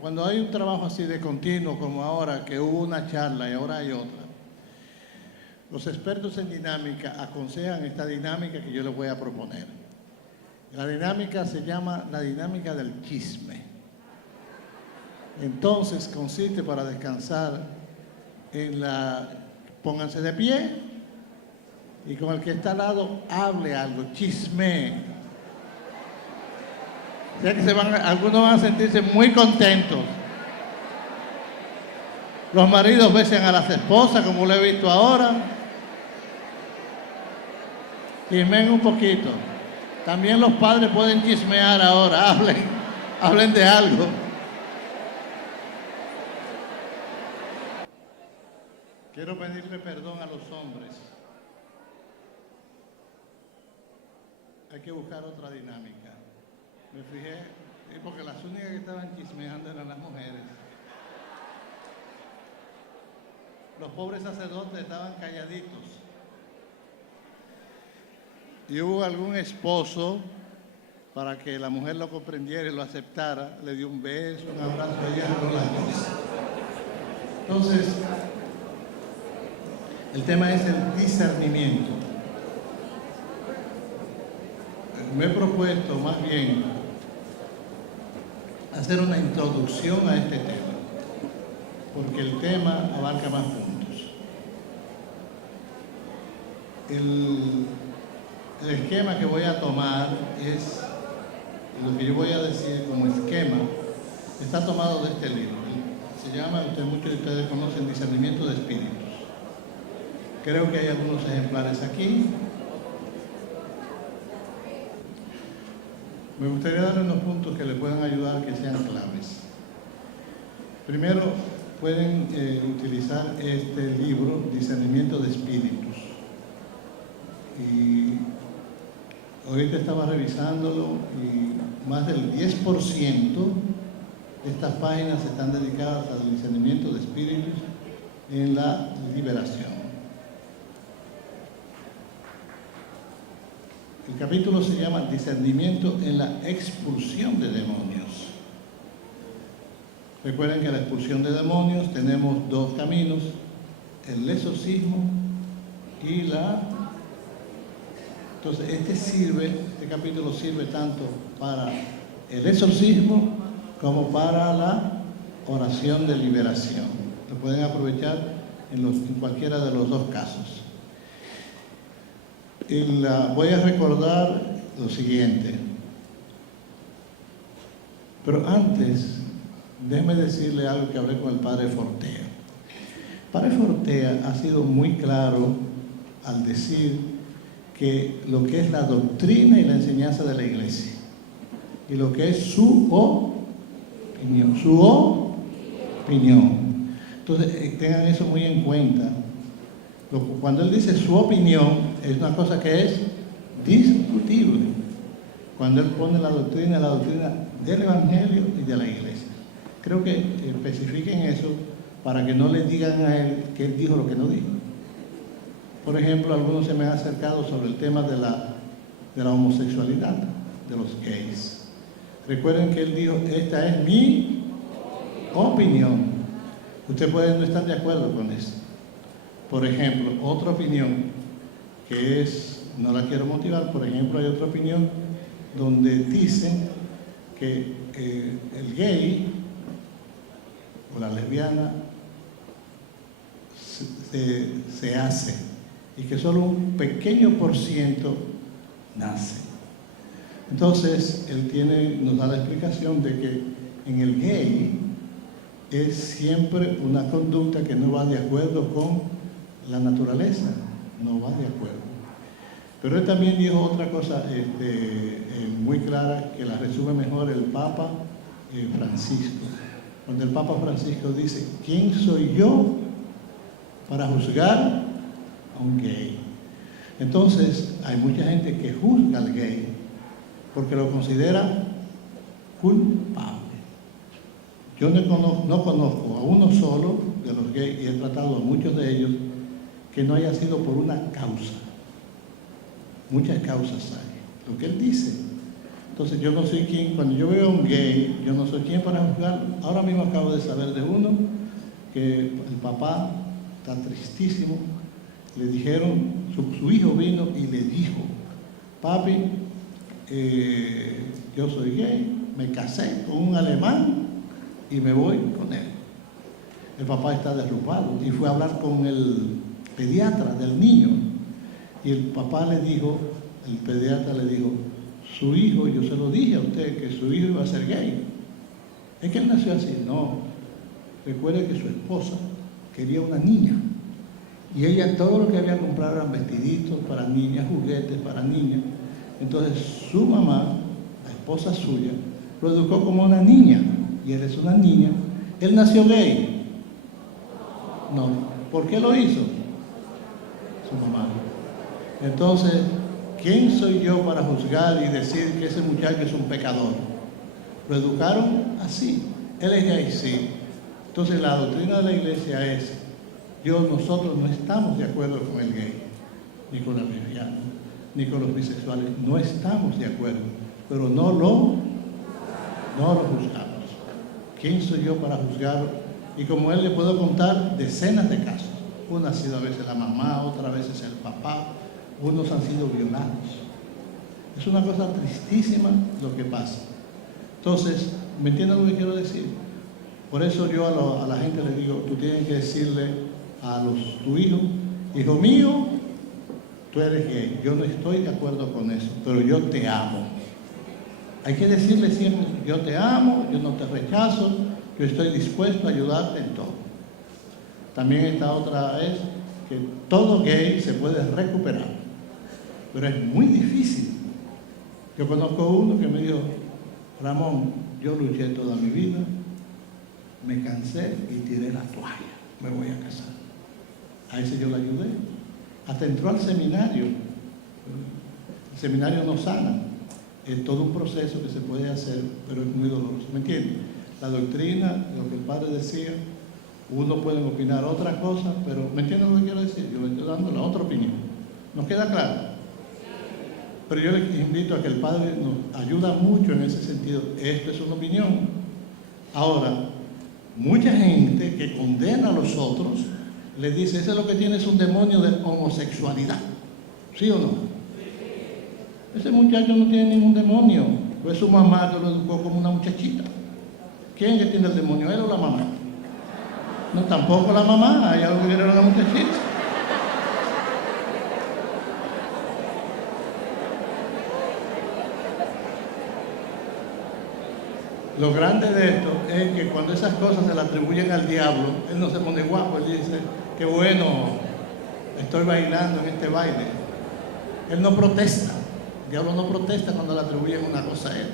cuando hay un trabajo así de continuo como ahora, que hubo una charla y ahora hay otra, los expertos en dinámica aconsejan esta dinámica que yo les voy a proponer. La dinámica se llama la dinámica del chisme. Entonces consiste, para descansar, pónganse de pie y con el que está al lado hable algo, chisme. O sea que algunos van a sentirse muy contentos. Los maridos besen a las esposas, como lo he visto ahora. Chismen un poquito. También los padres pueden chismear ahora, hablen de algo. Quiero pedirle perdón a los hombres. Hay que buscar otra dinámica. Me fijé, porque las únicas que estaban chismeando eran las mujeres. Los pobres sacerdotes estaban calladitos. Y hubo algún esposo, para que la mujer lo comprendiera y lo aceptara, le dio un beso, un abrazo, ella no las cosas. Entonces, el tema es el discernimiento. Me he propuesto más bien hacer una introducción a este tema, porque el tema abarca más puntos. El esquema que voy a tomar es, lo que yo voy a decir como esquema, está tomado de este libro. Se llama, muchos de ustedes conocen, Discernimiento de Espíritus. Creo que hay algunos ejemplares aquí. Me gustaría darle unos puntos que le puedan ayudar a que sean claves. Primero, pueden utilizar este libro, Discernimiento de Espíritus. Y ahorita estaba revisándolo y más del 10% de estas páginas están dedicadas al discernimiento de espíritus en la liberación. El capítulo se llama Discernimiento en la expulsión de demonios. Recuerden que la expulsión de demonios tenemos dos caminos, el exorcismo y Entonces, este capítulo sirve tanto para el exorcismo como para la oración de liberación. Lo pueden aprovechar en cualquiera de los dos casos. Voy a recordar lo siguiente. Pero antes, déjeme decirle algo que hablé con el padre Fortea. El padre Fortea ha sido muy claro al decir que lo que es la doctrina y la enseñanza de la iglesia y lo que es su opinión. Entonces, tengan eso muy en cuenta. Cuando él dice su opinión, es una cosa que es discutible. Cuando él pone la doctrina del Evangelio y de la iglesia. Creo que especifiquen eso para que no le digan a él que él dijo lo que no dijo. Por ejemplo, algunos se me han acercado sobre el tema de la homosexualidad, de los gays. Recuerden que él dijo, esta es mi opinión. Usted puede no estar de acuerdo con eso. Por ejemplo, otra opinión que no la quiero motivar, por ejemplo, hay otra opinión donde dicen que el gay o la lesbiana se hace y que solo un pequeño por ciento nace. Entonces, él nos da la explicación de que en el gay es siempre una conducta que no va de acuerdo con la naturaleza, no va de acuerdo. Pero él también dijo otra cosa muy clara, que la resume mejor el Papa Francisco. Cuando el Papa Francisco dice, ¿quién soy yo para juzgar a un gay? Entonces, hay mucha gente que juzga al gay porque lo considera culpable. Yo no conozco a uno solo de los gays, y he tratado a muchos de ellos, que no haya sido por una causa. Muchas causas hay. Lo que él dice, Entonces yo no soy quien, cuando yo veo a un gay, yo no soy quien para juzgarlo. Ahora mismo acabo de saber de uno que el papá está tristísimo. Le dijeron, su hijo vino y le dijo, papi, yo soy gay, me casé con un alemán y me voy con él. El papá está derrumbado y fue a hablar con el pediatra del niño. Y el papá le dijo, el pediatra le dijo, su hijo, yo se lo dije a usted que su hijo iba a ser gay. Es que él nació así. No, recuerde que su esposa quería una niña. Y ella todo lo que había comprado eran vestiditos para niñas, juguetes para niñas. Entonces su mamá, la esposa suya, lo educó como una niña. Y él es una niña. ¿Él nació gay? No. ¿Por qué lo hizo? Su mamá. Entonces, ¿quién soy yo para juzgar y decir que ese muchacho es un pecador? Lo educaron así. Él es gay, sí. Entonces la doctrina de la iglesia es, nosotros no estamos de acuerdo con el gay, ni con el lesbiano, ni con los bisexuales. No estamos de acuerdo, pero no lo juzgamos. ¿Quién soy yo para juzgarlo? Y como él le puedo contar decenas de casos. Uno ha sido a veces la mamá, otra veces el papá, unos han sido violados. Es una cosa tristísima lo que pasa. Entonces, ¿me entienden lo que quiero decir? Por eso yo a la gente le digo, tú tienes que decirle a tu hijo mío, tú eres gay. Yo no estoy de acuerdo con eso, pero yo te amo. Hay que decirle siempre, yo te amo, yo no te rechazo, yo estoy dispuesto a ayudarte en todo. También esta otra es que todo gay se puede recuperar, pero es muy difícil. Yo conozco uno que me dijo, Ramón, yo luché toda mi vida, me cansé y tiré la toalla, me voy a casar. A ese yo le ayudé. Hasta entró al seminario. El seminario no sana. Es todo un proceso que se puede hacer, pero es muy doloroso. ¿Me entiendes? La doctrina, lo que el padre decía, uno puede opinar otra cosa, pero ¿me entienden lo que quiero decir? Yo le estoy dando la otra opinión. ¿Nos queda claro? Pero yo les invito a que el padre nos ayuda mucho en ese sentido. Esto es una opinión. Ahora, mucha gente que condena a los otros le dice, ese es lo que tiene, es un demonio de homosexualidad. ¿Sí o no? Ese muchacho no tiene ningún demonio. Pues su mamá que lo educó como una muchachita. ¿Quién que tiene el demonio, él o la mamá? No, tampoco la mamá, hay algo que era una muchachita. Lo grande de esto es que cuando esas cosas se le atribuyen al diablo, él no se pone guapo, él dice, qué bueno, estoy bailando en este baile. Él no protesta, el diablo no protesta cuando le atribuyen una cosa a él.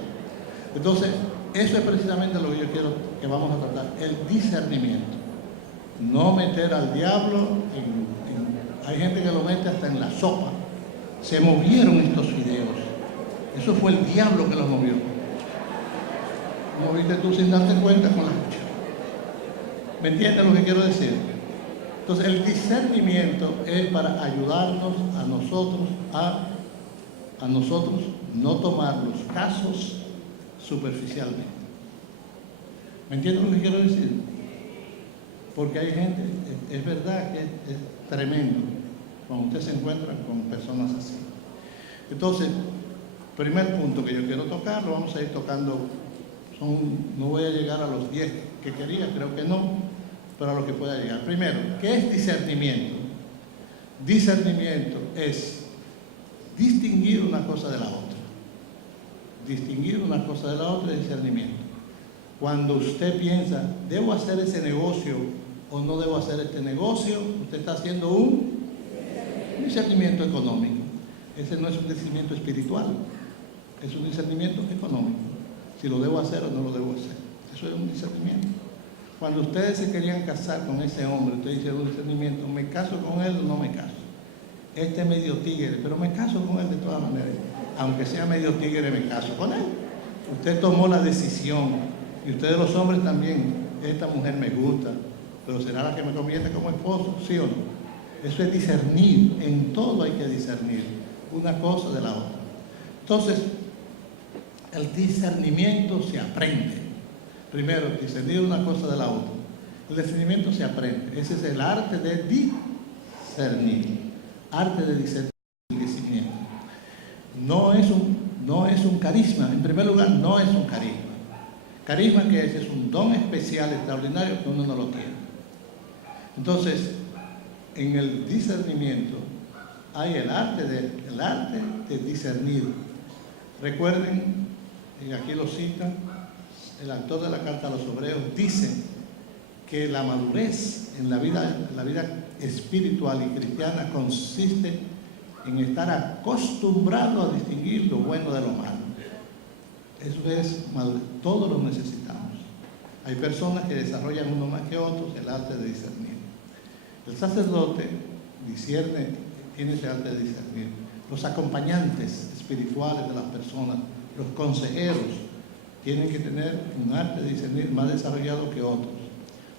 Entonces, eso es precisamente lo que yo quiero que vamos a tratar, el discernimiento. No meter al diablo hay gente que lo mete hasta en la sopa. Se movieron estos videos. Eso fue el diablo que los movió. Moviste tú sin darte cuenta con la lucha. ¿Me entiendes lo que quiero decir? Entonces, el discernimiento es para ayudarnos a nosotros no tomar los casos superficialmente. ¿Me entiendes lo que quiero decir? Porque hay gente, es verdad que es tremendo cuando usted se encuentra con personas así. Entonces, primer punto que yo quiero tocar, lo vamos a ir tocando, no voy a llegar a los 10 que quería, creo que no, pero a lo que pueda llegar. Primero, ¿qué es discernimiento? Discernimiento es distinguir una cosa de la otra. Distinguir una cosa de la otra es discernimiento. Cuando usted piensa, ¿debo hacer ese negocio o no debo hacer este negocio? Usted está haciendo un discernimiento económico. Ese no es un discernimiento espiritual, es un discernimiento económico. Si lo debo hacer o no lo debo hacer. Eso es un discernimiento. Cuando ustedes se querían casar con ese hombre, ustedes hicieron un discernimiento, ¿me caso con él o no me caso? Este es medio tigre, pero me caso con él de todas maneras. Aunque sea medio tigre, me caso con él. Usted tomó la decisión. Y ustedes los hombres también, esta mujer me gusta, pero ¿será la que me conviene como esposo? ¿Sí o no? Eso es discernir, en todo hay que discernir una cosa de la otra. Entonces, El discernimiento se aprende. Primero, discernir una cosa de la otra. El discernimiento se aprende. Ese es el arte de discernir. Arte de discernimiento. No es un carisma. En primer lugar, no es un carisma. Carisma que es un don especial, extraordinario, que uno no lo tiene. Entonces, en el discernimiento hay el arte de discernir. Recuerden, y aquí lo cita, el autor de la carta a los Hebreos dice que la madurez en la vida espiritual y cristiana consiste en estar acostumbrado a distinguir lo bueno de lo malo. Eso es madurez. Todos lo necesitamos. Hay personas que desarrollan uno más que otros el arte de discernir. El sacerdote discierne, tiene ese arte de discernir. Los acompañantes espirituales de las personas, los consejeros, tienen que tener un arte de discernir más desarrollado que otros.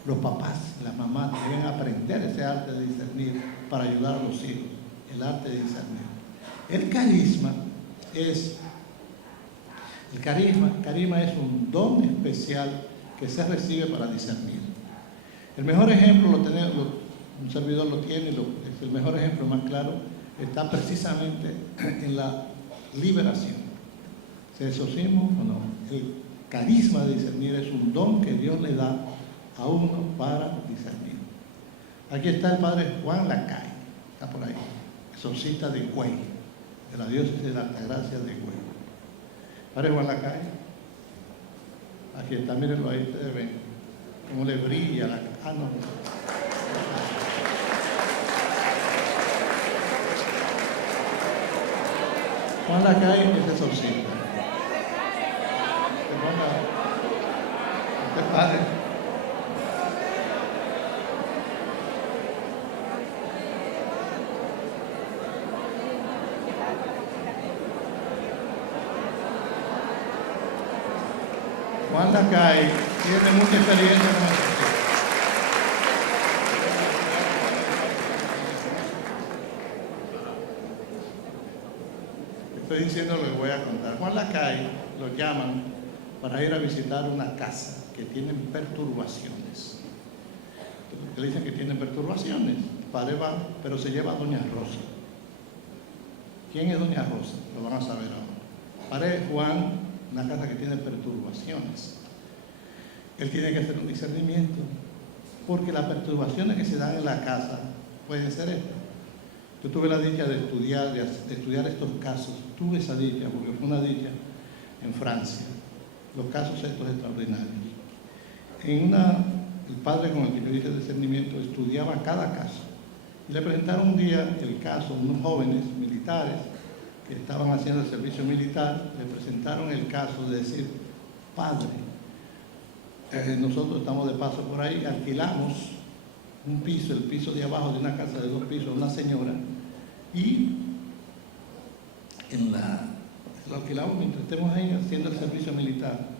Los papás, las mamás deben aprender ese arte de discernir para ayudar a los hijos, el arte de discernir. El carisma es un don especial que se recibe para discernir. El mejor ejemplo un servidor lo tiene, es el mejor ejemplo más claro, está precisamente en la liberación. ¿Se exorcismo o no? El carisma de discernir es un don que Dios le da a uno para discernir. Aquí está el padre Juan Lacay, está por ahí, exorcista de Güey, de la diócesis de la Altagracia de Güey. Padre Juan Lacay, aquí está, mírenlo ahí, ustedes ven cómo le brilla la cara. No. Juan Lacay es exorcista. Este padre. Juan Lacay tiene mucha experiencia con eso. Estoy diciendo lo que voy a contar. Juan Lacay lo llaman para ir a visitar una casa que tienen perturbaciones. Entonces, le dicen que tienen perturbaciones. El padre va, pero se lleva a doña Rosa. ¿Quién es doña Rosa? Lo van a saber ahora. Padre Juan, una casa que tiene perturbaciones. Él tiene que hacer un discernimiento, porque las perturbaciones que se dan en la casa pueden ser estas. Yo tuve la dicha de estudiar estos casos. Tuve esa dicha, porque fue una dicha en Francia. Los casos estos extraordinarios. El padre con el que yo hice el discernimiento estudiaba cada caso. Y le presentaron un día el caso, unos jóvenes militares que estaban haciendo el servicio militar, le presentaron el caso de decir: padre, nosotros estamos de paso por ahí, alquilamos un piso, el piso de abajo de una casa de 2 pisos, una señora, y lo alquilamos mientras estemos ahí haciendo el servicio militar.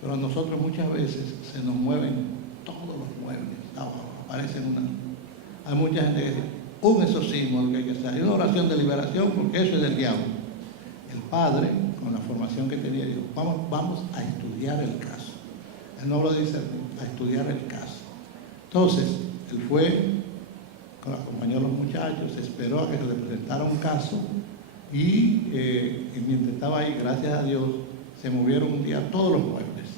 Pero a nosotros muchas veces se nos mueven todos los muebles, aparecen hay mucha gente que dice: un exorcismo lo que hay que hacer, hay una oración de liberación porque eso es del diablo. El padre, con la formación que tenía, dijo: vamos a estudiar el caso. Él no lo dice, a estudiar el caso. Entonces, él fue, acompañó a los muchachos, esperó a que se le presentara un caso y mientras estaba ahí, gracias a Dios, se movieron un día todos los muebles.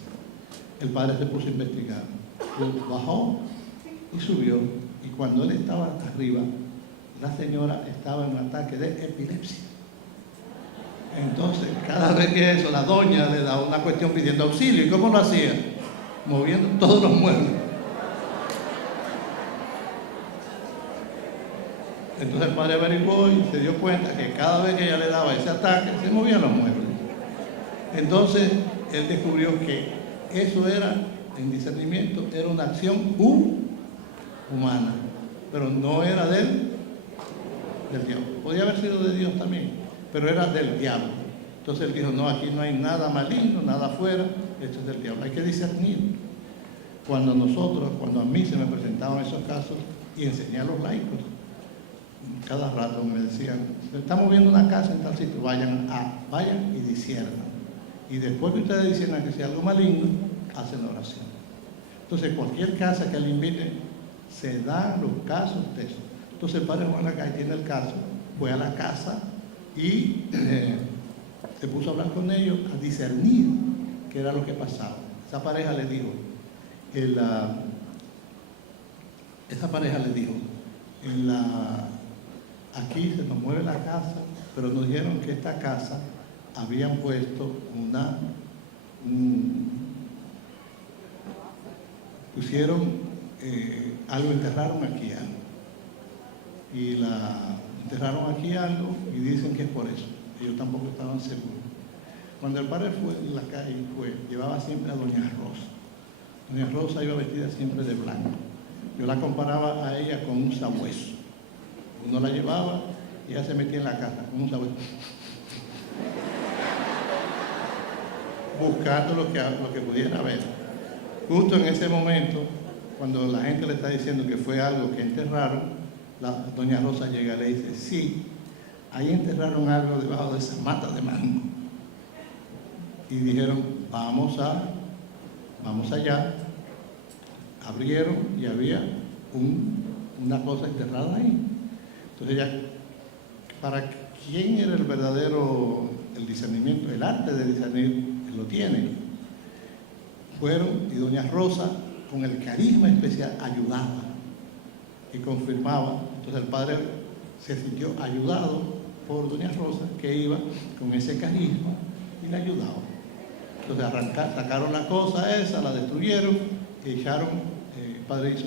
El padre se puso a investigar. Bajó y subió, y cuando él estaba arriba, la señora estaba en un ataque de epilepsia. Entonces, cada vez que eso, la doña le daba una cuestión pidiendo auxilio. ¿Y cómo lo hacía? Moviendo todos los muebles. Entonces el padre averiguó y se dio cuenta que cada vez que ella le daba ese ataque, se movían los muebles. Entonces él descubrió que eso era, en discernimiento, era una acción humana, pero no era del diablo. Podía haber sido de Dios también, pero era del diablo. Entonces él dijo: no, aquí no hay nada maligno, nada afuera, esto es del diablo. Hay que discernir. Cuando a mí se me presentaban esos casos y enseñé a los laicos, cada rato me decían: se está moviendo una casa en tal sitio, vayan y disciernan. Y después que ustedes dicen que sea algo maligno, hacen la oración. Entonces, cualquier casa que le invite, se dan los casos de eso. Entonces, el padre Juan Lacay tiene el caso, fue a la casa y se puso a hablar con ellos, a discernir qué era lo que pasaba. Esa pareja le dijo, aquí se nos mueve la casa, pero nos dijeron que esta casa habían puesto algo, enterraron aquí algo. Y enterraron aquí algo y dicen que es por eso. Ellos tampoco estaban seguros. Cuando el padre fue en la calle, llevaba siempre a doña Rosa. Doña Rosa iba vestida siempre de blanco. Yo la comparaba a ella con un sabueso. Uno la llevaba y ella se metía en la casa con un sabueso, buscando lo que pudiera ver. Justo en ese momento, cuando la gente le está diciendo que fue algo que enterraron, doña Rosa llega y le dice, sí, ahí enterraron algo debajo de esa mata de mango. Y dijeron, vamos allá. Abrieron y había una cosa enterrada ahí. Entonces ya, ¿para quién era el discernimiento? El arte de discernir, él lo tiene. Fueron y doña Rosa, con el carisma especial, ayudaba y confirmaba. Entonces el padre se sintió ayudado por doña Rosa, que iba con ese carisma y le ayudaba. Entonces sacaron la cosa esa, la destruyeron y echaron, el padre hizo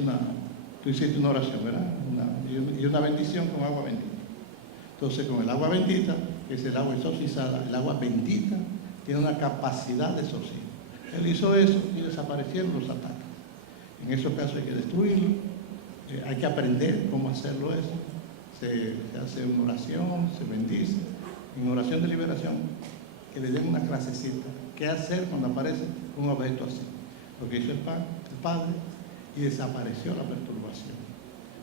tú hiciste una oración, ¿verdad? Y una bendición con agua bendita. Entonces con el agua bendita, que es el agua exorcizada, el agua bendita tiene una capacidad de exorcismo. Él hizo eso y desaparecieron los ataques. En esos casos hay que destruirlo, hay que aprender cómo hacerlo eso. Se hace una oración, se bendice. En oración de liberación, que le den una clasecita. ¿Qué hacer cuando aparece un objeto así? Lo que hizo el padre, y desapareció la perturbación.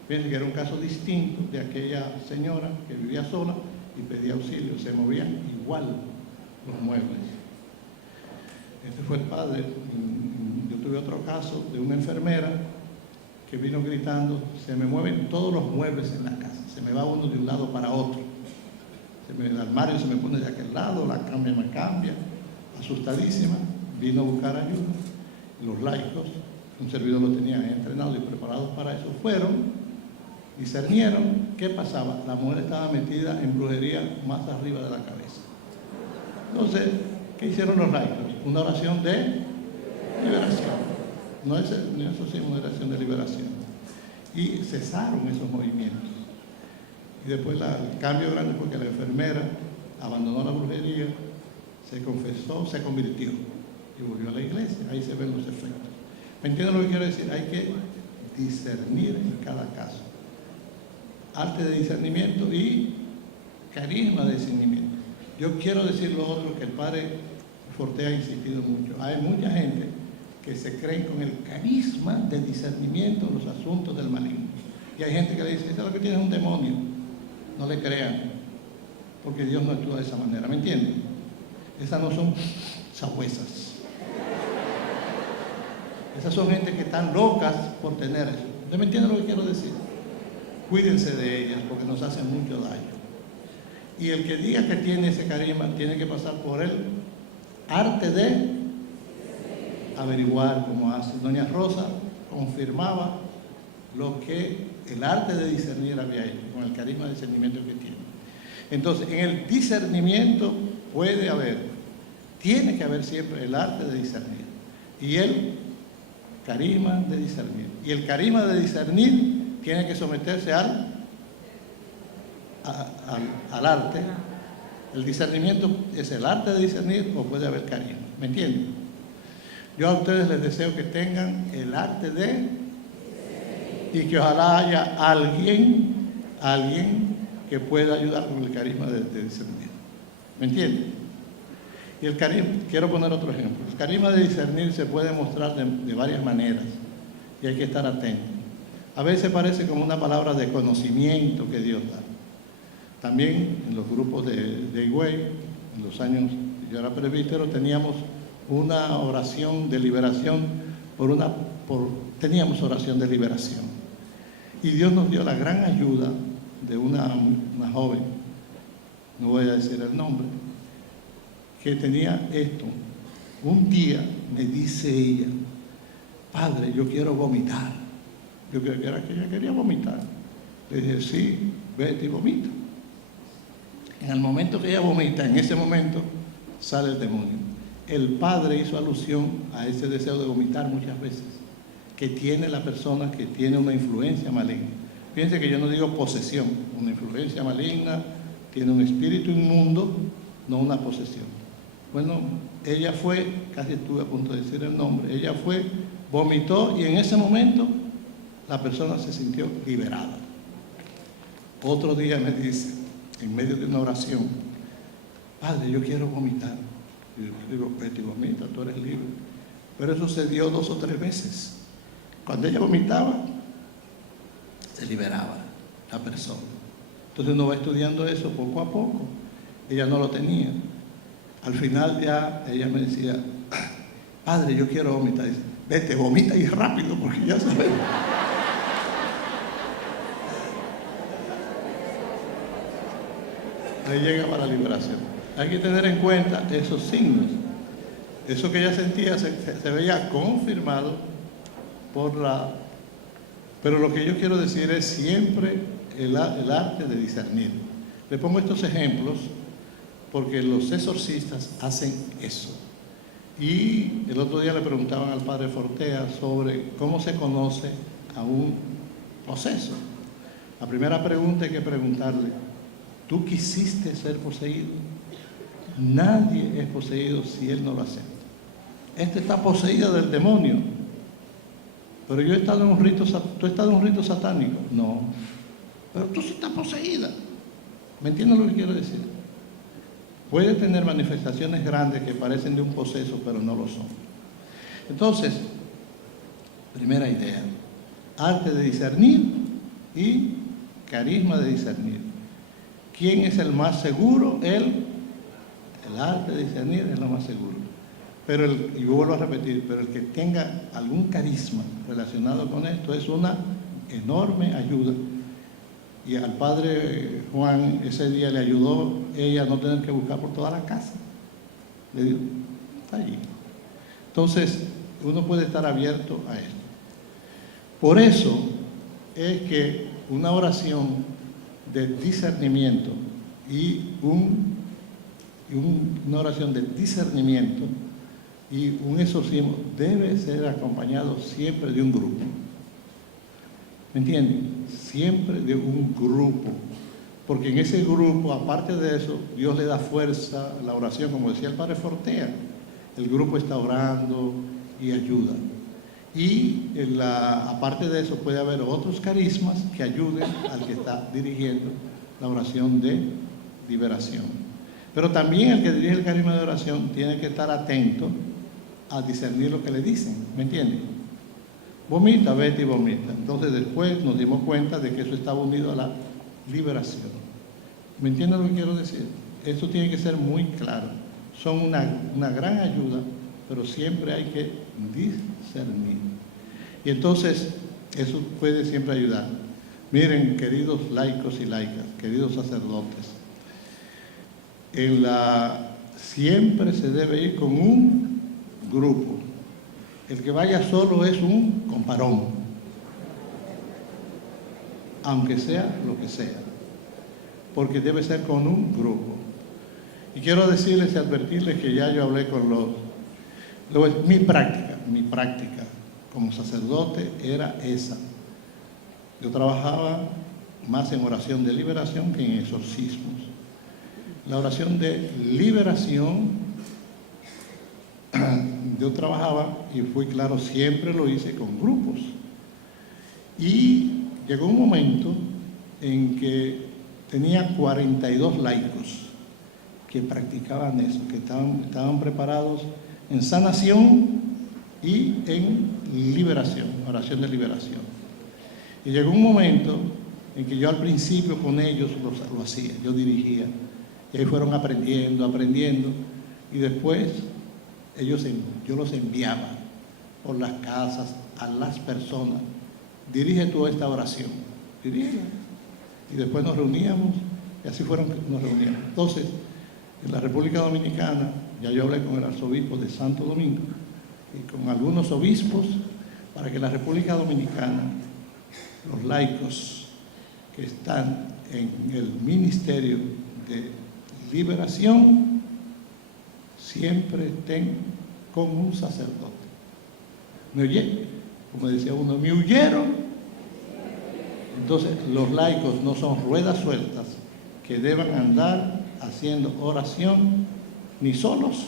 Fíjense que era un caso distinto de aquella señora que vivía sola y pedía auxilio. Se movían igual los muebles. Este fue el padre. Yo tuve otro caso de una enfermera que vino gritando, se me mueven todos los muebles en la casa, se me va uno de un lado para otro. El armario se me pone de aquel lado, la cama me cambia. Asustadísima, vino a buscar ayuda. Los laicos, un servidor lo tenía entrenado y preparado para eso, fueron, discernieron qué pasaba. La mujer estaba metida en brujería más arriba de la cabeza. Entonces, ¿qué hicieron los laicos? Una oración de liberación. No es eso sí, una oración de liberación. Y cesaron esos movimientos. Y después el cambio grande fue que la enfermera abandonó la brujería, se confesó, se convirtió y volvió a la iglesia. Ahí se ven los efectos. ¿Me entienden lo que quiero decir? Hay que discernir en cada caso. Arte de discernimiento y carisma de discernimiento. Yo quiero decir lo otro que el padre Forte ha insistido mucho. Hay mucha gente que se creen con el carisma de discernimiento en los asuntos del maligno. Y hay gente que le dice, eso es lo que tiene, es un demonio. No le crean, porque Dios no actúa de esa manera. ¿Me entienden? Esas no son sabuesas. Esas son gente que están locas por tener eso. ¿Usted me entiende lo que quiero decir? Cuídense de ellas porque nos hacen mucho daño. Y el que diga que tiene ese carisma tiene que pasar por el arte de averiguar cómo hace. Doña Rosa confirmaba lo que el arte de discernir había hecho, con el carisma de discernimiento que tiene. Entonces, en el discernimiento tiene que haber siempre el arte de discernir y el carisma de discernir. Y el carisma de discernir tiene que someterse al arte. El discernimiento es el arte de discernir o puede haber carisma. ¿Me entienden? Yo a ustedes les deseo que tengan el arte de, y que ojalá haya alguien que pueda ayudar con el carisma de discernir. ¿Me entienden? Y el carisma, quiero poner otro ejemplo. El carisma de discernir se puede mostrar de varias maneras y hay que estar atentos. A veces parece como una palabra de conocimiento que Dios da. También en los grupos de Higüey, en los años yo era presbítero, teníamos una oración de liberación teníamos oración de liberación. Y Dios nos dio la gran ayuda de una joven, no voy a decir el nombre, que tenía esto. Un día me dice ella: padre, yo quiero vomitar. Yo creía que era que ella quería vomitar. Le dije: sí, vete y vomita. En el momento que ella vomita, en ese momento sale el demonio. El padre hizo alusión a ese deseo de vomitar muchas veces, que tiene la persona que tiene una influencia maligna. Fíjense que yo no digo posesión, una influencia maligna, tiene un espíritu inmundo, no una posesión. Bueno, ella fue, casi estuve a punto de decir el nombre, ella fue, vomitó y en ese momento la persona se sintió liberada. Otro día me dice, en medio de una oración: padre, yo quiero vomitar. Y yo digo: vete y vomita, tú eres libre. Pero eso se dio 2 o 3 veces. Cuando ella vomitaba, se liberaba la persona. Entonces uno va estudiando eso poco a poco. Ella no lo tenía. Al final ya ella me decía: padre, yo quiero vomitar. Dice: vete, vomita y rápido, porque ya sabes. Ahí llegaba la liberación. Hay que tener en cuenta esos signos. Eso que ella sentía se veía confirmado por la... Pero lo que yo quiero decir es siempre el arte de discernir. Le pongo estos ejemplos porque los exorcistas hacen eso. Y el otro día le preguntaban al padre Fortea sobre cómo se conoce a un poseso. La primera pregunta hay que preguntarle: ¿tú quisiste ser poseído? Nadie es poseído si él no lo acepta. Este está poseído del demonio. Pero yo he estado en un rito, ¿tú has estado en un rito satánico? No. Pero tú sí estás poseída. ¿Me entiendes lo que quiero decir? Puede tener manifestaciones grandes que parecen de un poseso, pero no lo son. Entonces, primera idea: arte de discernir y carisma de discernir. ¿Quién es el más seguro? El arte de discernir es lo más seguro. Pero y vuelvo a repetir, pero el que tenga algún carisma relacionado con esto es una enorme ayuda. Y al padre Juan ese día le ayudó ella a no tener que buscar por toda la casa. Le digo: está allí. Entonces, uno puede estar abierto a esto. Por eso es que una oración de discernimiento una oración de discernimiento y un exorcismo debe ser acompañado siempre de un grupo. ¿Me entienden? Siempre de un grupo. Porque en ese grupo, aparte de eso, Dios le da fuerza a la oración, como decía el padre Fortea. El grupo está orando y ayuda. Y aparte de eso puede haber otros carismas que ayuden al que está dirigiendo la oración de liberación. Pero también el que dirige el carisma de oración tiene que estar atento a discernir lo que le dicen. ¿Me entienden? Vomita, vete y vomita. Entonces después nos dimos cuenta de que eso estaba unido a la liberación. ¿Me entienden lo que quiero decir? Eso tiene que ser muy claro. Son una gran ayuda, pero siempre hay que discernir. Y entonces eso puede siempre ayudar. Miren, queridos laicos y laicas, queridos sacerdotes, siempre se debe ir con un grupo. El que vaya solo es un comparón, aunque sea lo que sea, porque debe ser con un grupo. Y quiero decirles y advertirles que ya yo hablé con mi práctica como sacerdote era esa. Yo trabajaba más en oración de liberación que en exorcismos. La oración de liberación, yo trabajaba, y fui claro, siempre lo hice con grupos. Y llegó un momento en que tenía 42 laicos que practicaban eso, que estaban preparados en sanación y en liberación, oración de liberación. Y llegó un momento en que yo al principio con ellos lo hacía, yo dirigía. Y ahí fueron aprendiendo. y después yo los enviaba por las casas a las personas. Dirige tú esta oración, dirígela. Y después nos reuníamos, y así fueron que nos reuníamos. Entonces, en la República Dominicana, ya yo hablé con el arzobispo de Santo Domingo y con algunos obispos para que en la República Dominicana los laicos que están en el Ministerio de Liberación siempre estén con un sacerdote. ¿Me oye? Como decía uno, me huyeron. Entonces, los laicos no son ruedas sueltas que deban andar haciendo oración ni solos,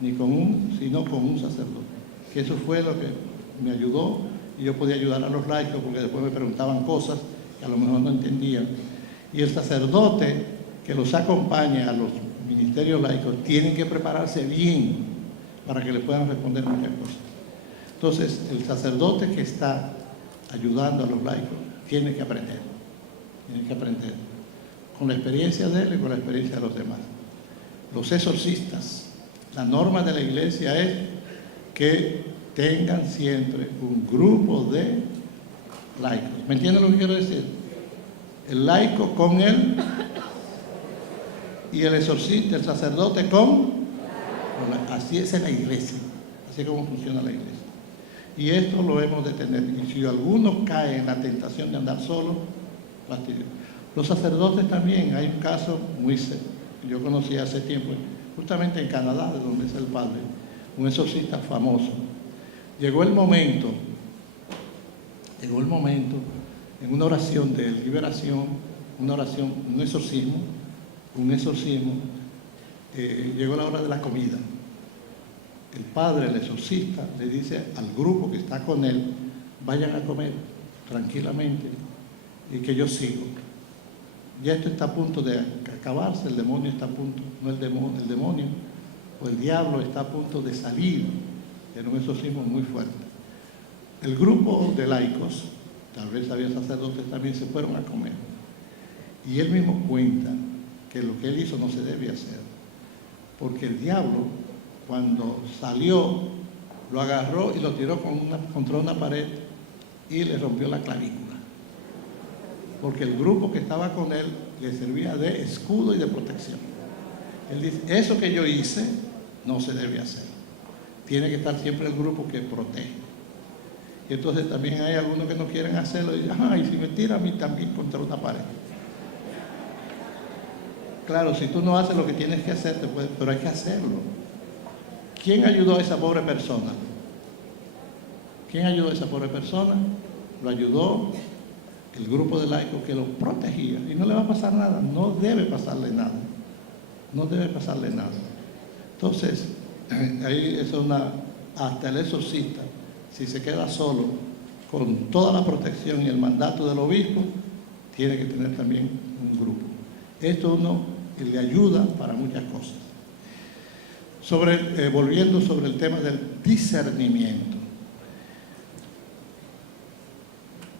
sino con un sacerdote. Que eso fue lo que me ayudó, y yo podía ayudar a los laicos porque después me preguntaban cosas que a lo mejor no entendían. Y el sacerdote que los acompaña a los ministerios laicos tiene que prepararse bien para que le puedan responder muchas cosas. Entonces, el sacerdote que está ayudando a los laicos tiene que aprender con la experiencia de él y con la experiencia de los demás. Los exorcistas, la norma de la iglesia es que tengan siempre un grupo de laicos. ¿Me entienden lo que quiero decir? El laico con él y el exorcista, el sacerdote con. Así es en la iglesia, así es como funciona la iglesia. Y esto lo hemos de tener. Y si alguno cae en la tentación de andar solo, fastidio. Los sacerdotes también, hay un caso muy serio. Yo conocí hace tiempo, justamente en Canadá, de donde es el padre, un exorcista famoso. Llegó el momento, en una oración de liberación, un exorcismo, llegó la hora de la comida. El padre, el exorcista, le dice al grupo que está con él, vayan a comer tranquilamente y que yo sigo. Ya esto está a punto de acabarse, el demonio está a punto, no el demonio o el diablo está a punto de salir en un exorcismo muy fuerte. El grupo de laicos, tal vez había sacerdotes también, se fueron a comer. Y él mismo cuenta que lo que él hizo no se debe hacer, porque el diablo, cuando salió, lo agarró y lo tiró contra una pared y le rompió la clavícula. Porque el grupo que estaba con él le servía de escudo y de protección. Él dice, eso que yo hice no se debe hacer. Tiene que estar siempre el grupo que protege. Y entonces también hay algunos que no quieren hacerlo y dicen, y si me tira a mí también contra una pared. Claro, si tú no haces lo que tienes que hacer, pero hay que hacerlo. ¿Quién ayudó a esa pobre persona? Lo ayudó el grupo de laicos que lo protegía. Y no le va a pasar nada, no debe pasarle nada. Entonces, ahí es hasta el exorcista, si se queda solo, con toda la protección y el mandato del obispo, tiene que tener también un grupo. Esto le ayuda para muchas cosas. Volviendo sobre el tema del discernimiento.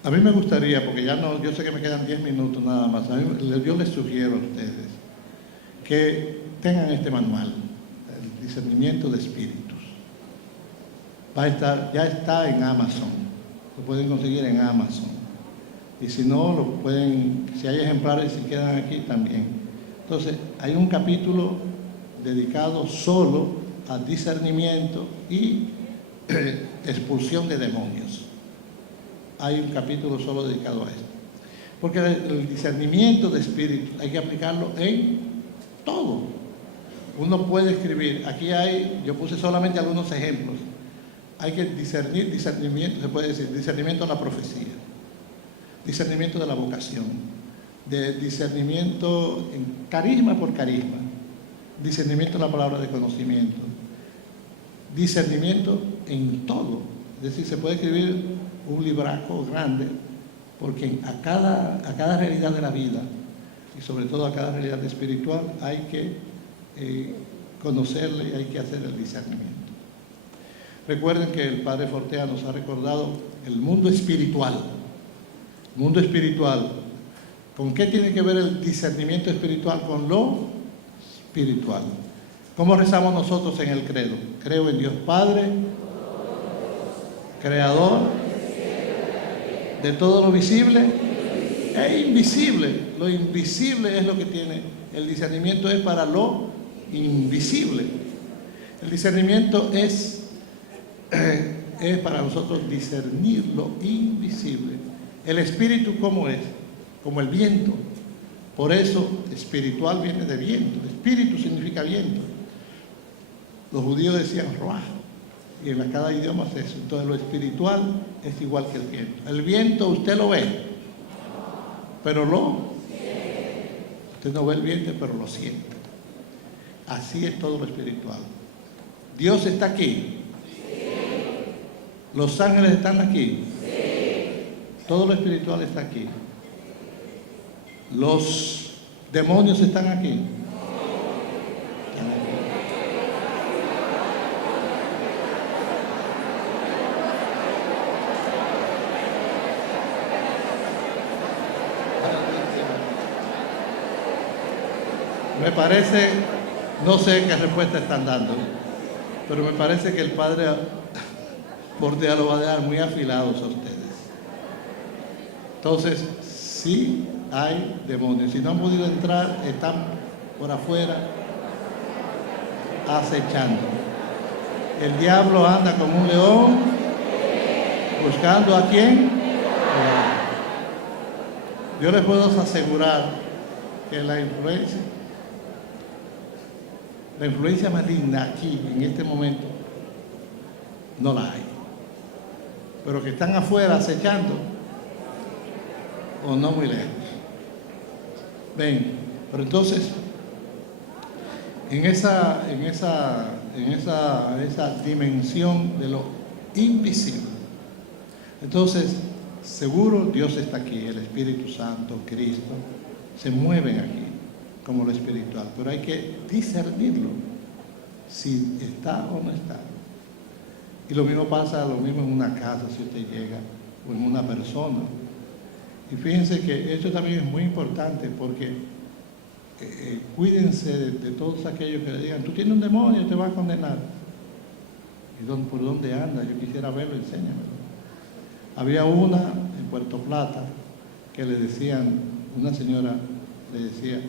A mí me gustaría, porque yo sé que me quedan 10 minutos nada más, yo les sugiero a ustedes que tengan este manual, el discernimiento de espíritus. Ya está en Amazon, lo pueden conseguir en Amazon. Y si no, si hay ejemplares y quedan aquí también. Entonces, hay un capítulo dedicado solo a discernimiento y expulsión de demonios. Hay un capítulo solo dedicado a esto. Porque el discernimiento de espíritu hay que aplicarlo en todo. Uno puede escribir, yo puse solamente algunos ejemplos. Hay que discernimiento, se puede decir, discernimiento de la profecía, discernimiento de la vocación, discernimiento en carisma por carisma, discernimiento de la palabra de conocimiento, discernimiento en todo. Es decir, se puede escribir un libraco grande, porque a cada realidad de la vida, y sobre todo a cada realidad espiritual, hay que conocerle y hay que hacer el discernimiento. Recuerden que el Padre Fortea nos ha recordado el mundo espiritual. Mundo espiritual. ¿Con qué tiene que ver el discernimiento espiritual? Con lo espiritual. ¿Cómo rezamos nosotros en el credo? Creo en Dios Padre, Creador de todo lo visible e invisible. Lo invisible es lo que tiene. El discernimiento es para lo invisible. El discernimiento es para nosotros discernir lo invisible. El espíritu, ¿cómo es? Como el viento. Por eso, espiritual viene de viento. Espíritu significa viento. Los judíos decían ruaj, y en cada idioma es eso. Entonces, lo espiritual es igual que el viento. El viento usted lo ve, pero usted no ve el viento, pero lo siente. Así es todo lo espiritual. Dios está aquí. Los ángeles están aquí. Todo lo espiritual está aquí. Los demonios están aquí. Me parece, no sé qué respuesta están dando, pero me parece que el Padre Bordea lo va a dejar muy afilados a ustedes. Entonces, sí hay demonios. Si no han podido entrar, están por afuera acechando. El diablo anda como un león buscando a quién. Yo les puedo asegurar que la influencia maligna aquí, en este momento, no la hay. Pero que están afuera acechando, o no muy lejos. Ven, pero entonces, en esa dimensión de lo invisible, entonces, seguro Dios está aquí, el Espíritu Santo, Cristo, se mueven aquí, como lo espiritual, pero hay que discernirlo, si está o no está. Y lo mismo pasa, lo mismo en una casa, si usted llega, o en una persona. Y fíjense que esto también es muy importante, porque cuídense de todos aquellos que le digan, tú tienes un demonio, te va a condenar. ¿Y por dónde anda? Yo quisiera verlo, enséñamelo. Había una en Puerto Plata que le decían, una señora le decía,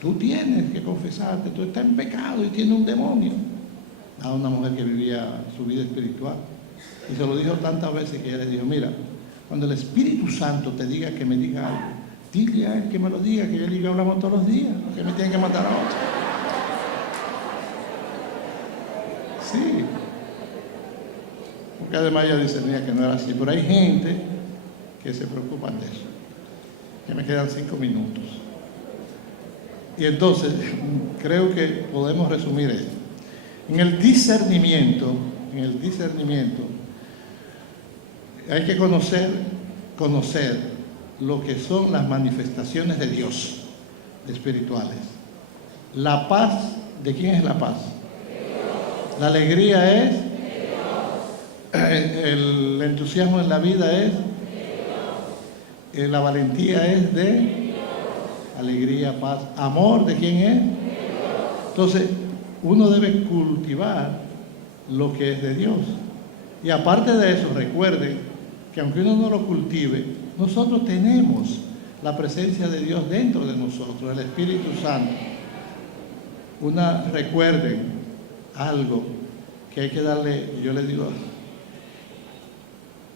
tú tienes que confesarte, tú estás en pecado y tienes un demonio. A una mujer que vivía su vida espiritual. Y se lo dijo tantas veces que ella le dijo, mira, cuando el Espíritu Santo te diga que me diga algo, dile a él que me lo diga, que yo y yo hablamos todos los días, que me tienen que matar a otro. Sí. Porque además ella discernía que no era así. Pero hay gente que se preocupa de eso. Que me quedan 5 minutos. Y entonces, creo que podemos resumir esto. En el discernimiento, hay que conocer lo que son las manifestaciones de Dios, espirituales. La paz, ¿de quién es la paz? La alegría es, el entusiasmo en la vida es, la valentía es de alegría, paz, amor, ¿de quién es? Entonces, uno debe cultivar lo que es de Dios. Y aparte de eso, recuerden que aunque uno no lo cultive, nosotros tenemos la presencia de Dios dentro de nosotros, el Espíritu Santo. Recuerden algo que hay que darle, yo les digo,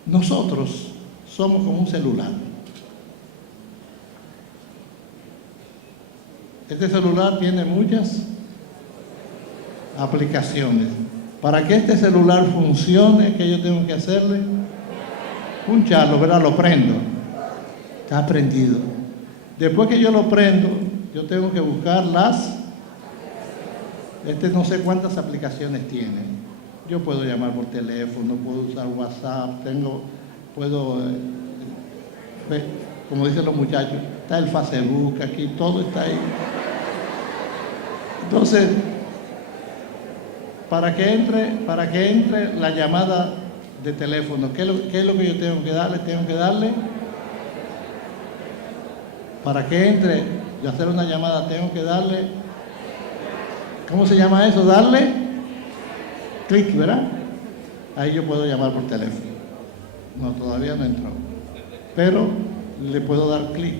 nosotros somos como un celular. Este celular tiene muchas aplicaciones. Para que este celular funcione, ¿qué yo tengo que hacerle? Puncharlo, ¿verdad? Lo prendo. Está prendido. Después que yo lo prendo, yo tengo que buscar no sé cuántas aplicaciones tiene. Yo puedo llamar por teléfono, puedo usar WhatsApp, como dicen los muchachos, está el Facebook aquí, todo está ahí. Entonces, para que entre la llamada de teléfono, ¿qué es lo que yo tengo que darle? Tengo que darle, para que entre y hacer una llamada, tengo que darle ¿Cómo se llama eso? Darle clic, ¿verdad? Ahí yo puedo llamar por teléfono. No, todavía no entró. Pero le puedo dar clic.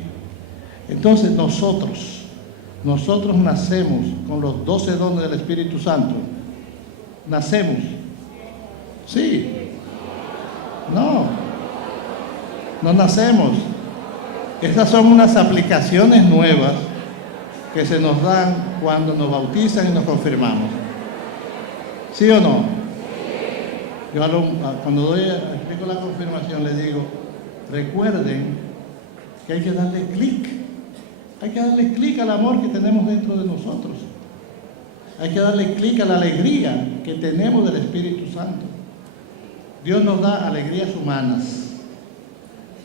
Entonces nosotros nacemos con los 12 dones del Espíritu Santo. Nacemos. Sí. No nacemos. Esas son unas aplicaciones nuevas que se nos dan cuando nos bautizan y nos confirmamos. ¿Sí o no? Yo cuando explico la confirmación les digo, recuerden que hay que darle clic. Hay que darle clic al amor que tenemos dentro de nosotros. Hay que darle clic a la alegría que tenemos del Espíritu Santo. Dios nos da alegrías humanas.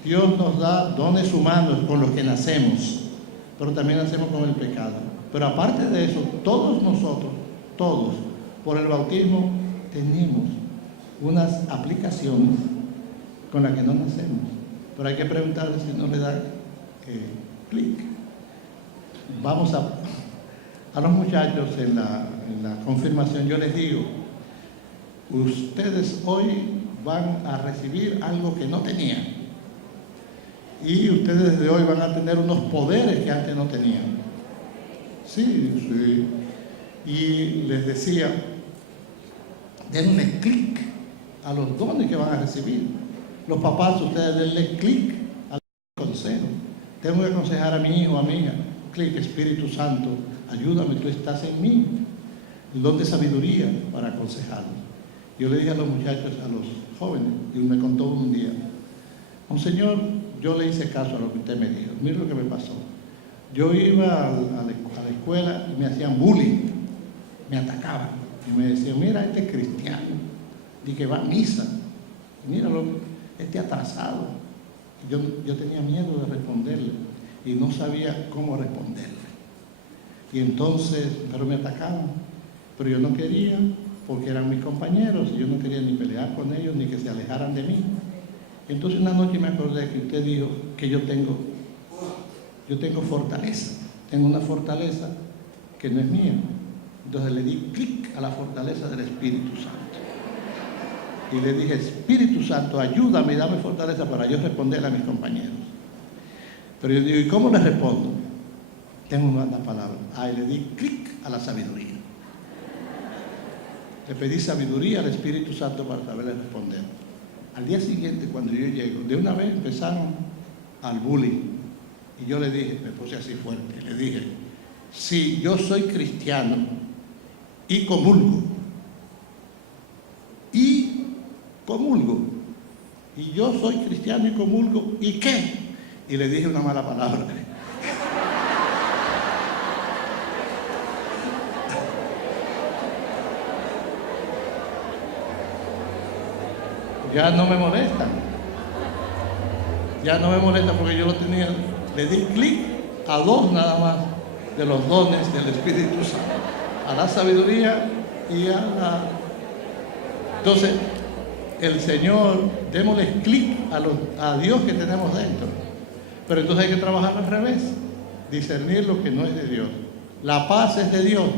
Dios nos da dones humanos con los que nacemos, pero también nacemos con el pecado. Pero aparte de eso, todos nosotros, todos, por el bautismo, tenemos unas aplicaciones con las que no nacemos. Pero hay que preguntarle si no le da clic. Vamos a los muchachos en la confirmación, yo les digo, ustedes hoy van a recibir algo que no tenían. Y ustedes desde hoy van a tener unos poderes que antes no tenían. Sí. Y les decía, denle clic a los dones que van a recibir. Los papás, ustedes denle clic al consejo. Tengo que aconsejar a mi hijo o a mi hija. Clic, Espíritu Santo, ayúdame, tú estás en mí. El don de sabiduría para aconsejarlos. Yo le dije a los muchachos, a los jóvenes, y me contó un día, Monseñor, yo le hice caso a lo que usted me dijo. Mira lo que me pasó. Yo iba a la escuela y me hacían bullying, me atacaban y me decían, mira, este cristiano, y que va a misa, míralo, este atrasado. Yo tenía miedo de responderle y no sabía cómo responderle. Y entonces, pero me atacaban, pero yo no quería porque eran mis compañeros y yo no quería ni pelear con ellos ni que se alejaran de mí. Entonces una noche me acordé que usted dijo que yo tengo fortaleza, tengo una fortaleza que no es mía. Entonces le di clic a la fortaleza del Espíritu Santo. Y le dije, Espíritu Santo, ayúdame y dame fortaleza para yo responderle a mis compañeros. Pero yo digo, ¿y cómo le respondo? Tengo una palabra. Y le di clic a la sabiduría. Le pedí sabiduría al Espíritu Santo para saberle responder. Al día siguiente, cuando yo llego, de una vez empezaron al bullying. Y yo le dije, me puse así fuerte, le dije, si yo soy cristiano y comulgo, y yo soy cristiano y comulgo, ¿y qué? Y le dije una mala palabra. Ya no me molestan. Ya no me molesta porque yo lo tenía. Le di clic a dos nada más de los dones del Espíritu Santo. A la sabiduría y a la... Entonces, el Señor, démosle clic a Dios que tenemos dentro. Pero entonces hay que trabajar al revés. Discernir lo que no es de Dios. La paz es de Dios.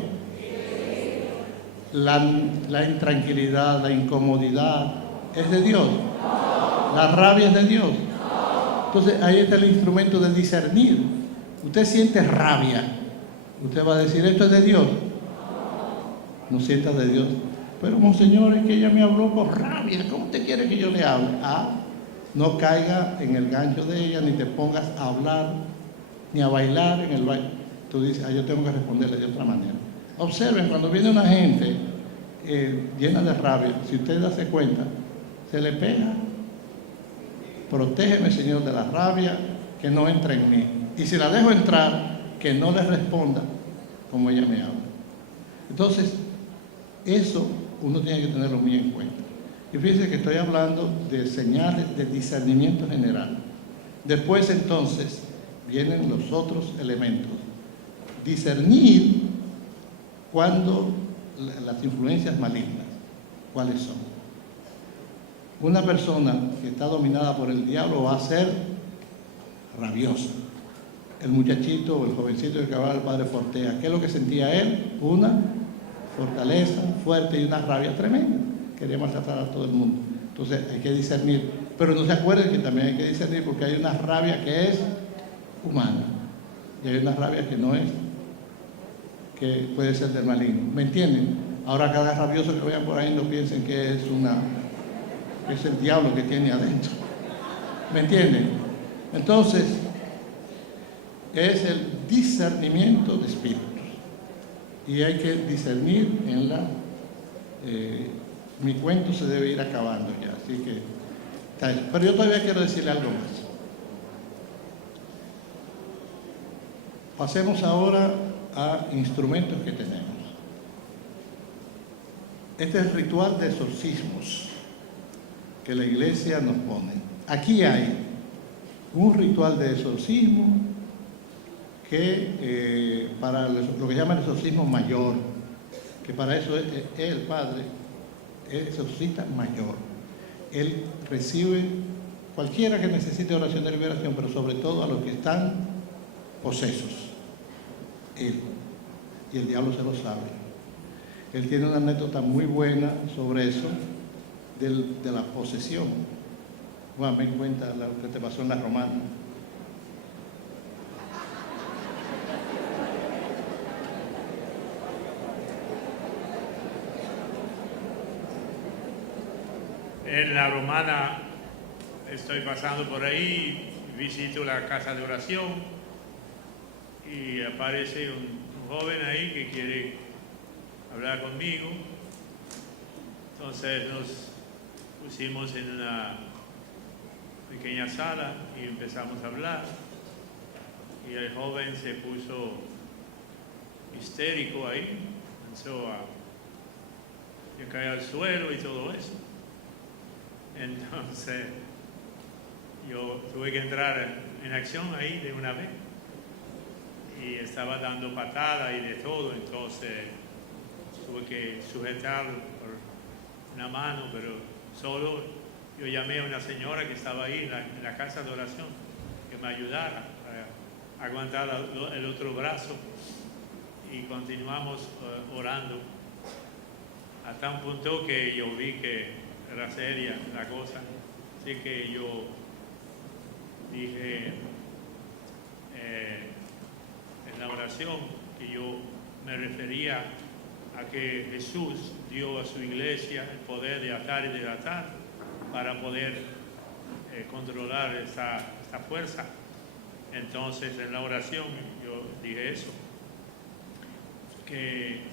La intranquilidad, la incomodidad es de Dios. La rabia es de Dios. Entonces ahí está el instrumento de discernir. Usted siente rabia, usted va a decir, ¿esto es de Dios? No sienta de Dios. Pero Monseñor, es que ella me habló con rabia, ¿cómo usted quiere que yo le hable? No caiga en el gancho de ella, ni te pongas a hablar, ni a bailar en el baile. Tú dices, yo tengo que responderle de otra manera. Observen, cuando viene una gente llena de rabia, si usted hace cuenta, se le pega. Protégeme, Señor, de la rabia que no entra en mí. Y si la dejo entrar, que no le responda como ella me habla. Entonces, eso uno tiene que tenerlo muy en cuenta. Y fíjense que estoy hablando de señales de discernimiento general. Después, entonces, vienen los otros elementos. Discernir cuando las influencias malignas, ¿cuáles son? Una persona que está dominada por el diablo va a ser rabiosa. El muchachito o el jovencito que acababa el padre Fortea, ¿qué es lo que sentía él? Una fortaleza fuerte y una rabia tremenda. Quería maltratar a todo el mundo. Entonces hay que discernir. Pero no se acuerden que también hay que discernir porque hay una rabia que es humana y hay una rabia que no es, que puede ser del maligno. ¿Me entienden? Ahora cada rabioso que vean por ahí no piensen que es el diablo que tiene adentro. ¿Me entienden? Entonces, es el discernimiento de espíritus. Y hay que discernir en la... mi cuento se debe ir acabando ya, así que... Pero yo todavía quiero decirle algo más. Pasemos ahora a instrumentos que tenemos. Este es el ritual de exorcismos que la iglesia nos pone. Aquí hay un ritual de exorcismo que para lo que llaman exorcismo mayor, que para eso es el padre, el exorcista mayor. Él recibe cualquiera que necesite oración de liberación, pero sobre todo a los que están posesos. Él. Y el diablo se lo sabe. Él tiene una anécdota muy buena sobre eso, de la posesión. Bueno, me cuenta lo que te pasó en la Romana. En la Romana estoy pasando por ahí, visito la casa de oración y aparece un joven ahí que quiere hablar conmigo. Entonces nos pusimos en una pequeña sala y empezamos a hablar. Y el joven se puso histérico ahí, comenzó a caer al suelo y todo eso. Entonces yo tuve que entrar en acción ahí de una vez y estaba dando patadas y de todo, entonces tuve que sujetarlo por una mano, pero solo yo llamé a una señora que estaba ahí en la casa de oración que me ayudara a aguantar el otro brazo y continuamos orando a tal punto que yo vi que era seria la cosa, así que yo dije en la oración que yo me refería a que Jesús dio a su iglesia el poder de atar y desatar para poder controlar esta fuerza. Entonces en la oración yo dije eso, que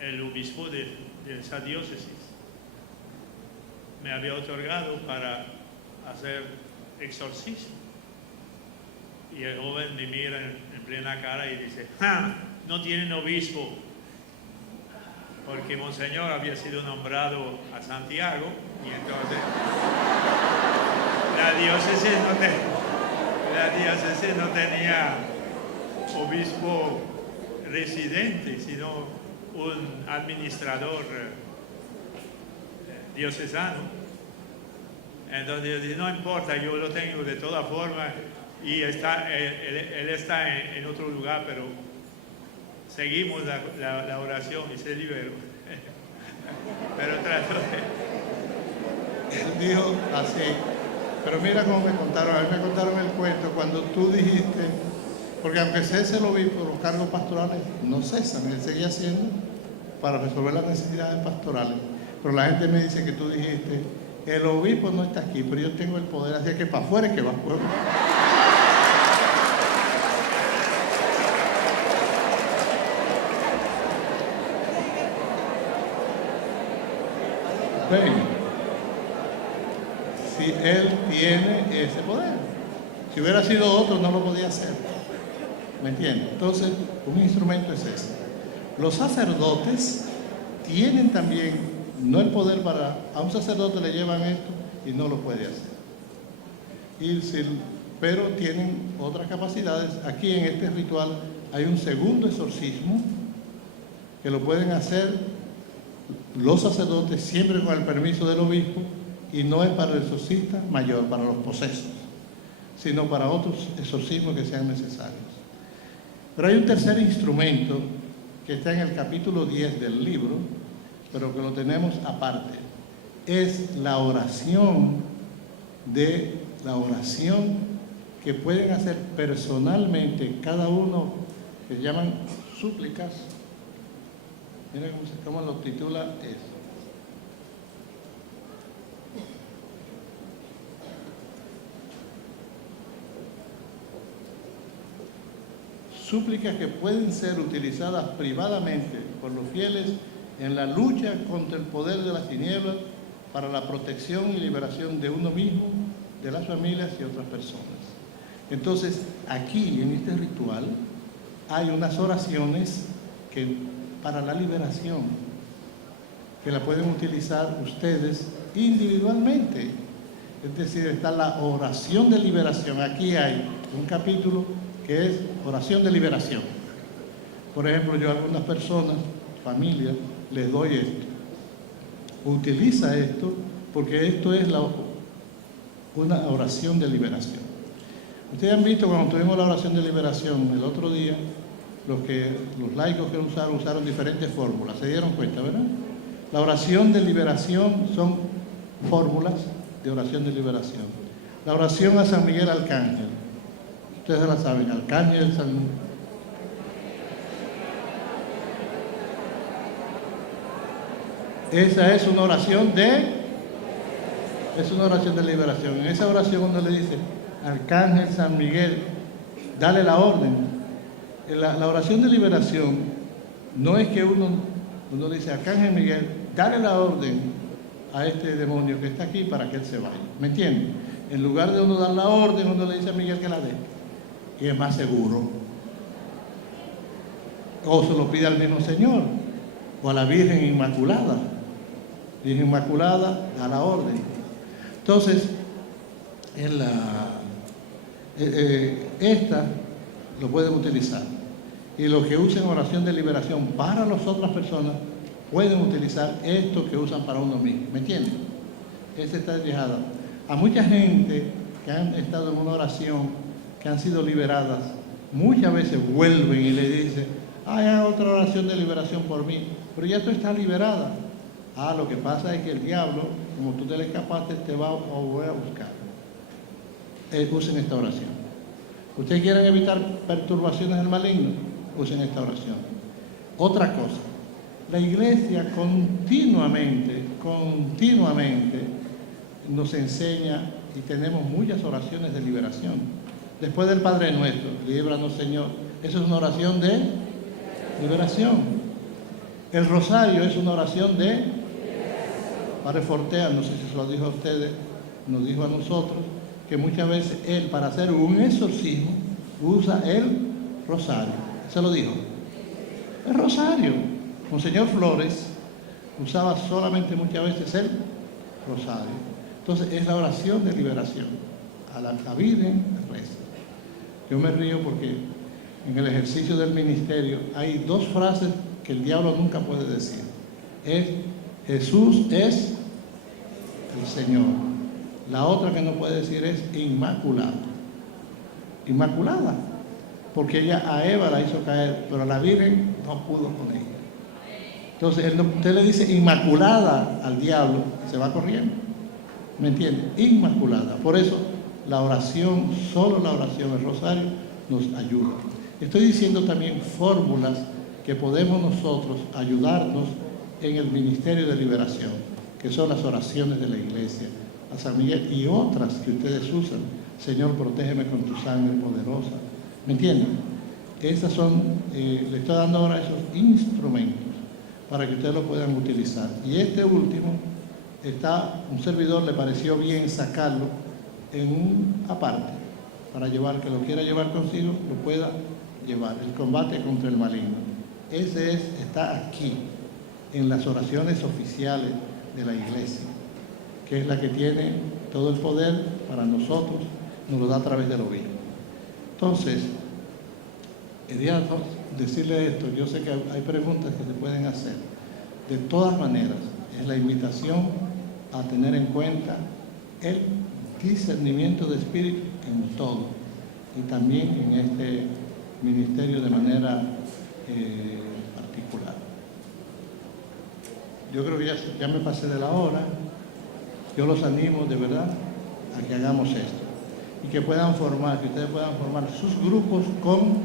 el obispo de esa diócesis me había otorgado para hacer exorcismo. Y el joven me mira en plena cara y dice, ¡ja! No tienen obispo, porque Monseñor había sido nombrado a Santiago y entonces la diócesis no tenía obispo residente, sino un administrador diocesano. Entonces yo dije, no importa, yo lo tengo de todas formas y él está en otro lugar, pero seguimos la oración y se liberó. Pero trató de... Él dijo así, pero mira cómo me contaron, a mí me contaron el cuento cuando tú dijiste, porque aunque cese el obispo, los cargos pastorales no cesan, él seguía haciendo para resolver las necesidades pastorales. Pero la gente me dice que tú dijiste, el obispo no está aquí, pero yo tengo el poder, así que para afuera es que va pueblo. Ven, si él tiene ese poder, si hubiera sido otro no lo podía hacer. ¿Me entiendes? Entonces, un instrumento es ese. Los sacerdotes tienen también, no el poder para, a un sacerdote le llevan esto y no lo puede hacer. Pero tienen otras capacidades. Aquí en este ritual hay un segundo exorcismo que lo pueden hacer los sacerdotes siempre con el permiso del obispo y no es para el exorcista mayor, para los posesos, sino para otros exorcismos que sean necesarios. Pero hay un tercer instrumento que está en el capítulo 10 del libro, pero que lo tenemos aparte. Es la oración que pueden hacer personalmente cada uno, que llaman súplicas. Miren cómo lo titula eso. Súplicas que pueden ser utilizadas privadamente por los fieles en la lucha contra el poder de las tinieblas para la protección y liberación de uno mismo, de las familias y otras personas. Entonces, aquí en este ritual hay unas oraciones para la liberación, que la pueden utilizar ustedes individualmente. Es decir, está la oración de liberación. Aquí hay un capítulo que es oración de liberación. Por ejemplo, yo a algunas personas, familias, les doy esto. Utiliza esto porque esto es una oración de liberación. Ustedes han visto cuando tuvimos la oración de liberación el otro día, los laicos que usaron diferentes fórmulas. ¿Se dieron cuenta, verdad? La oración de liberación son fórmulas de oración de liberación. La oración a San Miguel Arcángel. Ustedes la saben, Arcángel, San Miguel. Esa es una oración de liberación. En esa oración uno le dice, Arcángel San Miguel, dale la orden. La oración de liberación no es que uno dice, Arcángel Miguel, dale la orden a este demonio que está aquí para que él se vaya. ¿Me entienden? En lugar de uno dar la orden, uno le dice a Miguel que la dé. Y es más seguro. O se lo pide al mismo Señor, o a la Virgen Inmaculada. Virgen Inmaculada da la orden. Entonces, esta lo pueden utilizar. Y los que usen oración de liberación para las otras personas pueden utilizar esto que usan para uno mismo. ¿Me entienden? Esta está dejada. A mucha gente que han estado en una oración, que han sido liberadas, muchas veces vuelven y le dicen, haga otra oración de liberación por mí, pero ya tú estás liberada. Lo que pasa es que el diablo, como tú te le escapaste, te va a volver a buscar. Usen esta oración. ¿Ustedes quieren evitar perturbaciones del maligno? Usen esta oración. Otra cosa, la iglesia continuamente nos enseña y tenemos muchas oraciones de liberación. Después del Padre Nuestro, líbranos Señor, eso es una oración de liberación. El rosario es una oración de Padre Fortea, no sé si se lo dijo a ustedes, nos dijo a nosotros, que muchas veces él, para hacer un exorcismo, usa el rosario. Se lo dijo. El rosario. Monseñor Flores usaba solamente muchas veces el rosario. Entonces es la oración de liberación. A la Virgen reza. Yo me río porque en el ejercicio del ministerio hay dos frases que el diablo nunca puede decir. Jesús es el Señor. La otra que no puede decir es Inmaculada. Inmaculada. Porque ella a Eva la hizo caer, pero a la Virgen no pudo con ella. Entonces usted le dice Inmaculada al diablo y se va corriendo. ¿Me entiende? Inmaculada. Por eso la oración, solo la oración, el rosario, nos ayuda. Estoy diciendo también fórmulas que podemos nosotros ayudarnos en el ministerio de liberación, que son las oraciones de la iglesia, a San Miguel y otras que ustedes usan. Señor, protégeme con tu sangre poderosa. ¿Me entienden? Esas son, le estoy dando ahora esos instrumentos para que ustedes lo puedan utilizar. Y este último, un servidor le pareció bien sacarlo en un aparte, para llevar, que lo quiera llevar consigo, lo pueda llevar. El combate contra el maligno. Está aquí, en las oraciones oficiales de la iglesia, que es la que tiene todo el poder para nosotros, nos lo da a través del obispo. Entonces, quería decirle esto, yo sé que hay preguntas que se pueden hacer. De todas maneras, es la invitación a tener en cuenta el discernimiento de espíritu en todo, y también en este ministerio de manera particular. particular. Yo creo que ya me pasé de la hora. Yo los animo de verdad a que hagamos esto y que ustedes puedan formar sus grupos con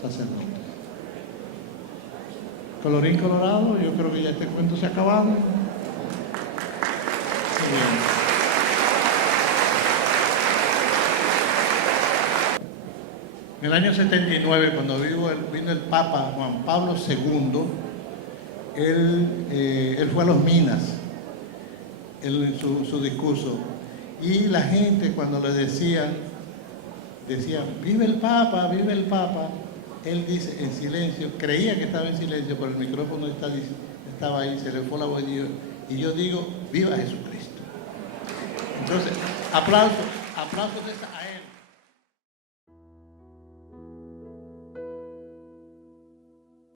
sacerdotes. Colorín colorado, yo creo que ya este cuento se ha acabado. Muy bien. En el año 79, cuando vino el Papa Juan Pablo II, él fue a los Minas en su discurso, y la gente cuando le decía vive el Papa, él dice en silencio, creía que estaba en silencio, pero el micrófono estaba ahí, se le fue la voz y yo digo, viva Jesucristo. Entonces, aplausos a él.